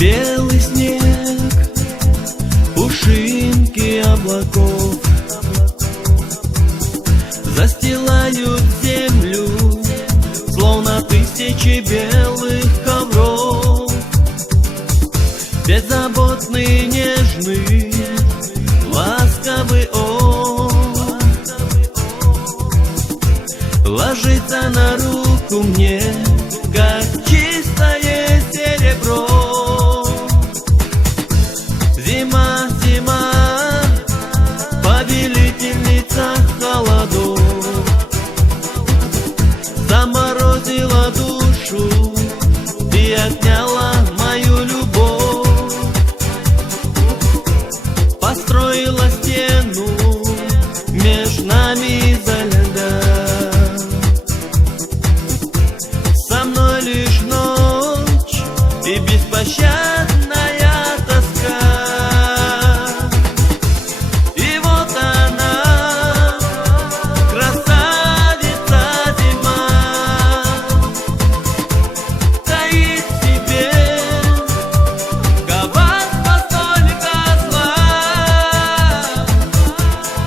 Белый снег, пушинки облаков застилают землю, словно тысячи белых ковров. Беззаботный, нежный, ласковый он ложится на руку мне, как чистое серебро. Зима, зима, повелительница холодов, заморозила душу и отняла мою любовь. Построила стену между нами изо льда. Со мной лишь ночь и беспощадная тоска. И вот она, красавица зима, таит в себе коварство столько зла.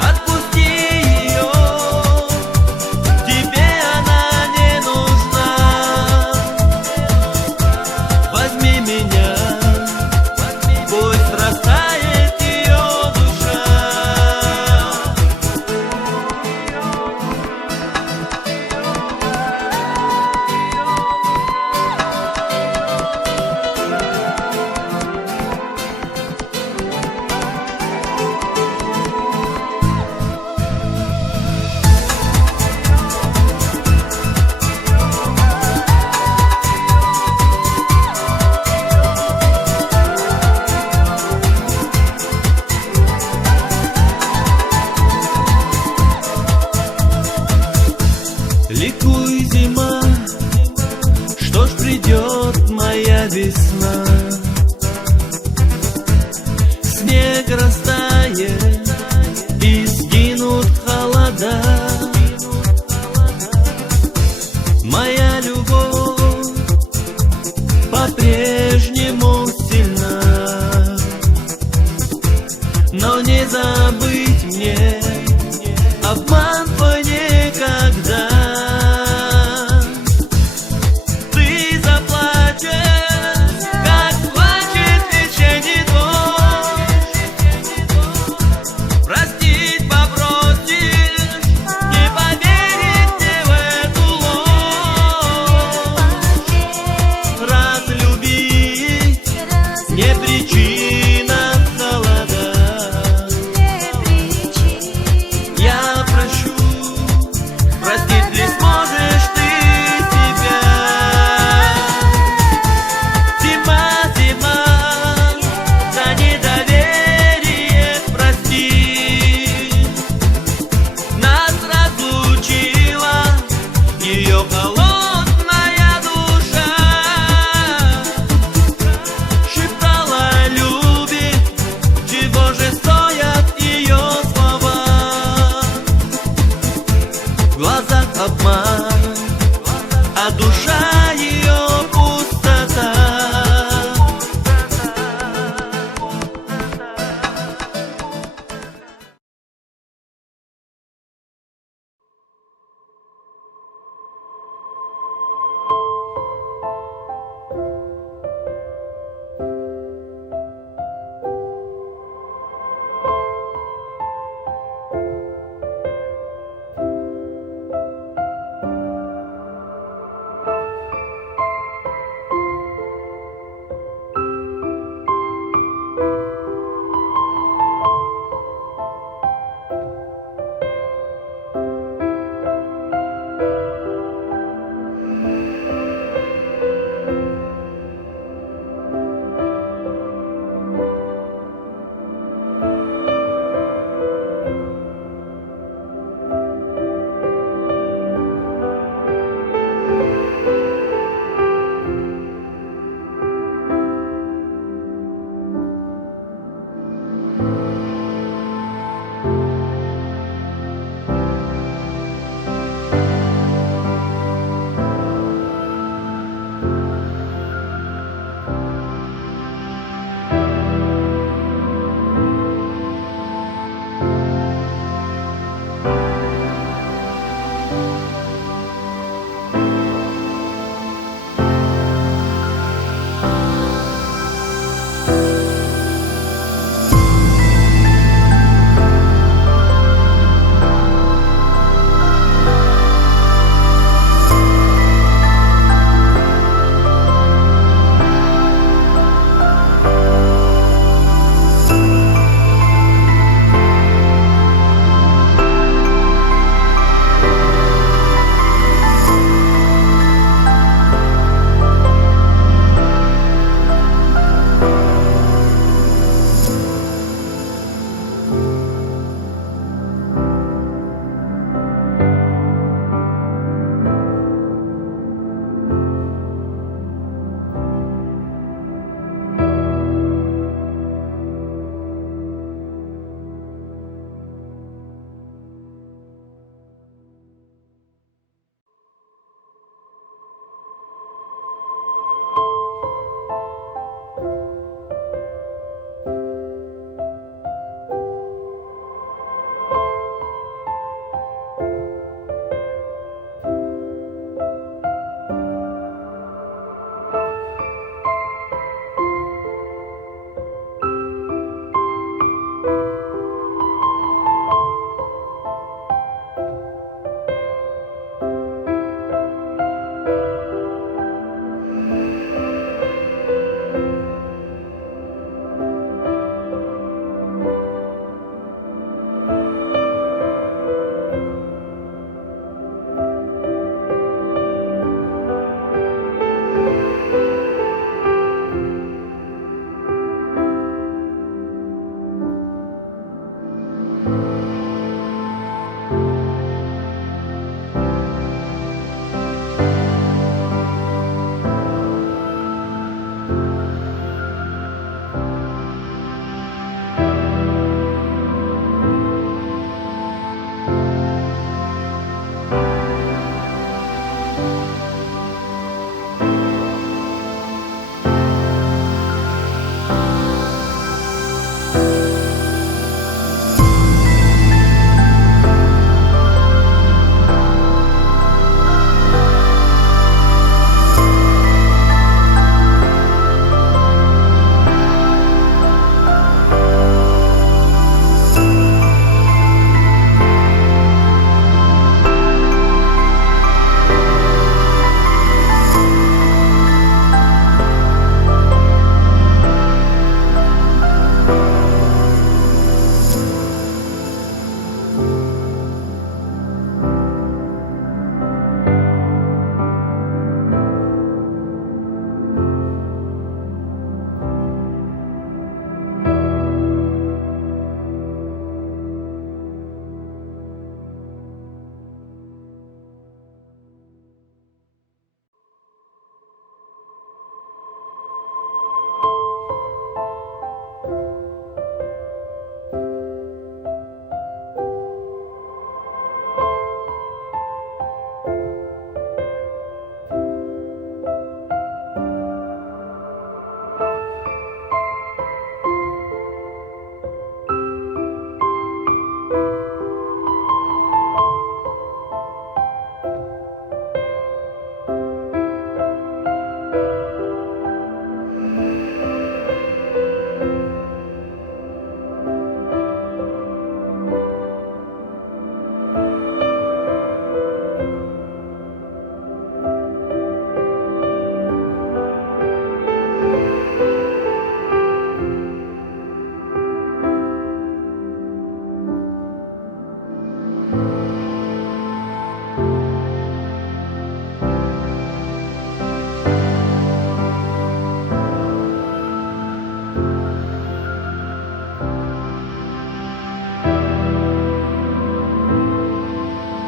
Отпусти ее, тебе она не нужна. Возьми меня, пусть растает ее душа. Ликуй, зима, что ж придет моя весна. Снег растает и сгинут холода. Моя любовь по-прежнему сильна, но не забыть мне обман твой никогда. Не причина холода. Я прощу, простить ли сможешь ты себя? Зима, зима, за недоверие прости. Нас разлучила ее холодная душа. В глазах обман, а душа